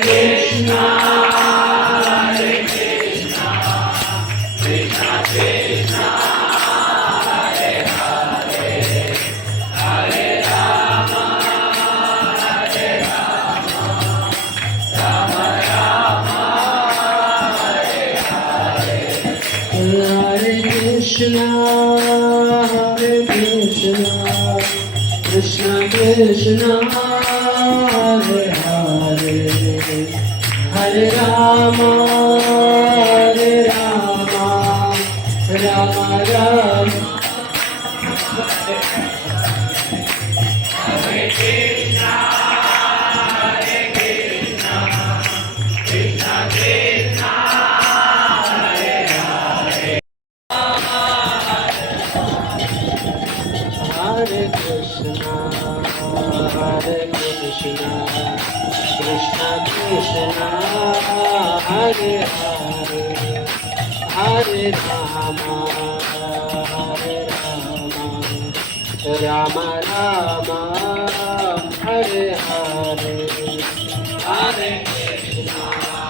Krishna Krishna Hare Hare Hare Rama Hare Rama Rama Rama Hare Krishna Hare Krishna Krishna Krishna Hare Hare Hare Krishna Hare Krishna Krishna Krishna Hare Hare Hare Rama Hare Rama Rama Rama Hare Hare Hare Krishna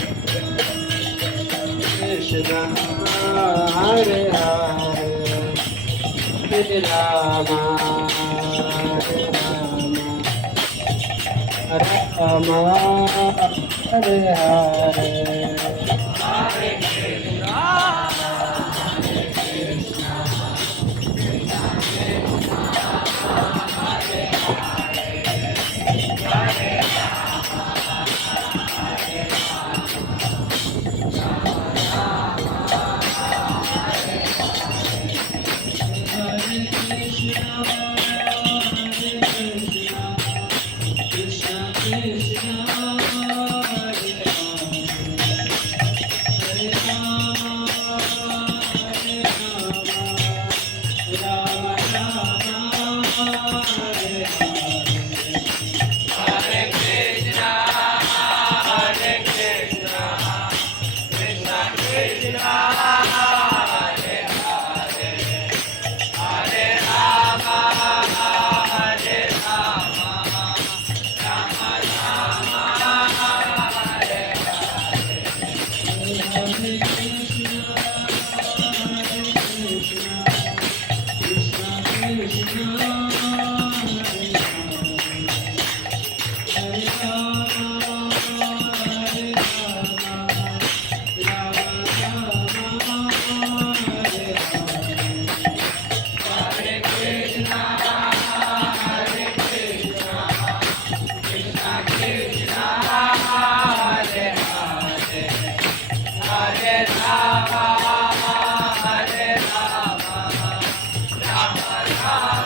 Krishna Hare Hare Hare Rama Hare Rama Hare Hare Hare Krishna Hare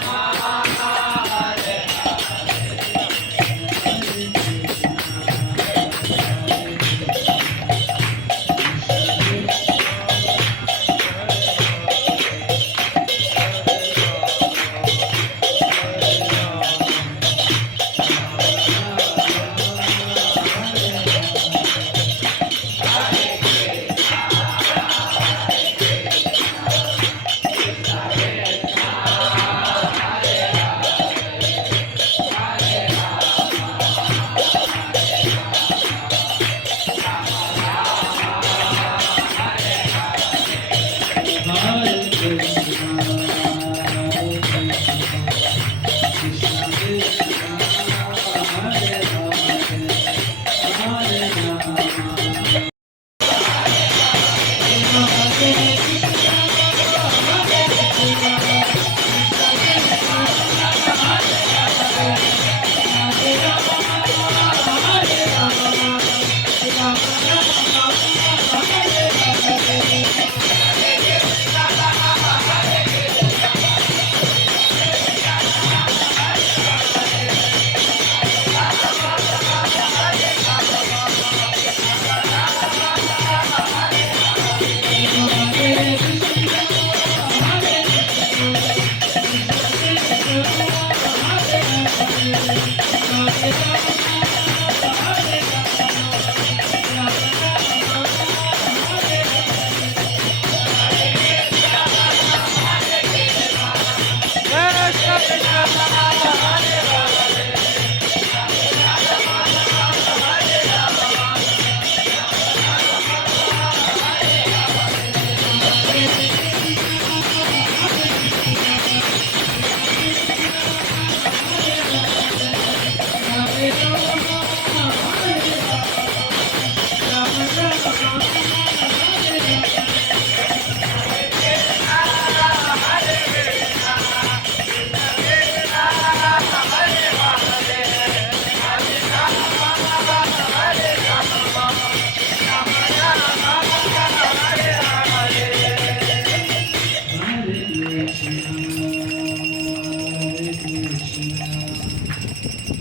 Rama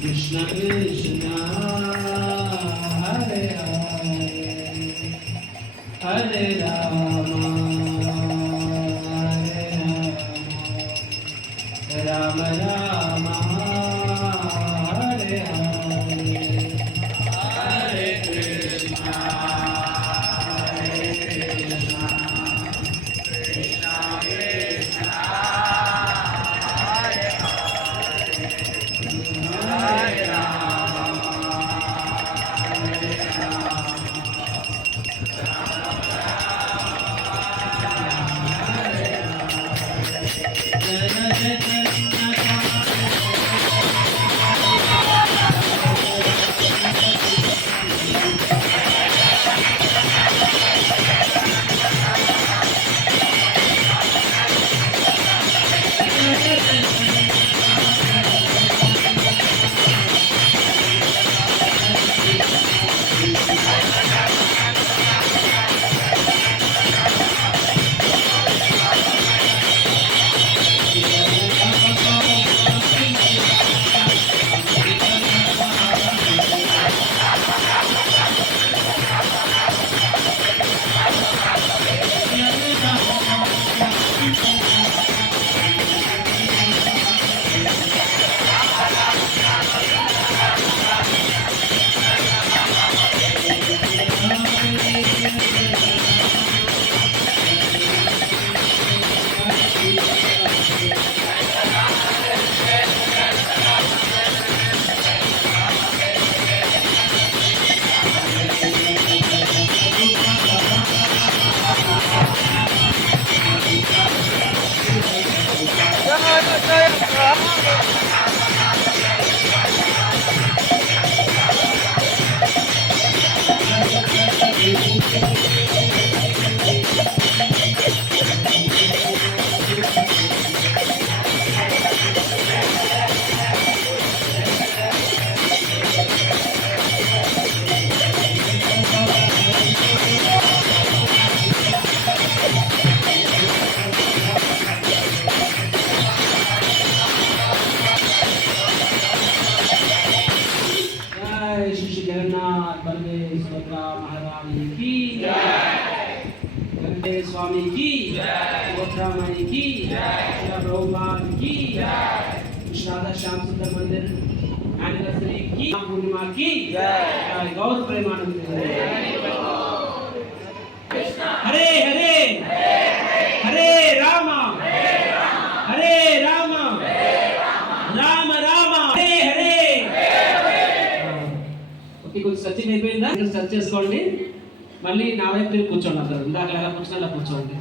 Krishna Krishna Hare Hare Hare Rama Hare Rama Rama Hare Hare Hare Krishna Hare Krishna Krishna Krishna Hare Hare Jagannath Baldev Subhadra महारानी की जय, बलदेव स्वामी की जय, सुभद्रा माई की जय, प्रभुपाद की जय, विश्वनाथ श्याम सुंदर मंदिर एनिवर्सरी की पूर्णिमा की जय, गौर प्रेमानंद हरे हरे हरे रामा हरे रामा राम राम हरे हरे. కొంచెం సర్చింగ్ అయిపోయిందా? ఇక్కడ సెర్చ్ చేసుకోండి, మళ్ళీ నా వైపు కూర్చోండి. అందరూ ఇందాక ఎలా కూర్చున్నా అలా కూర్చోండి.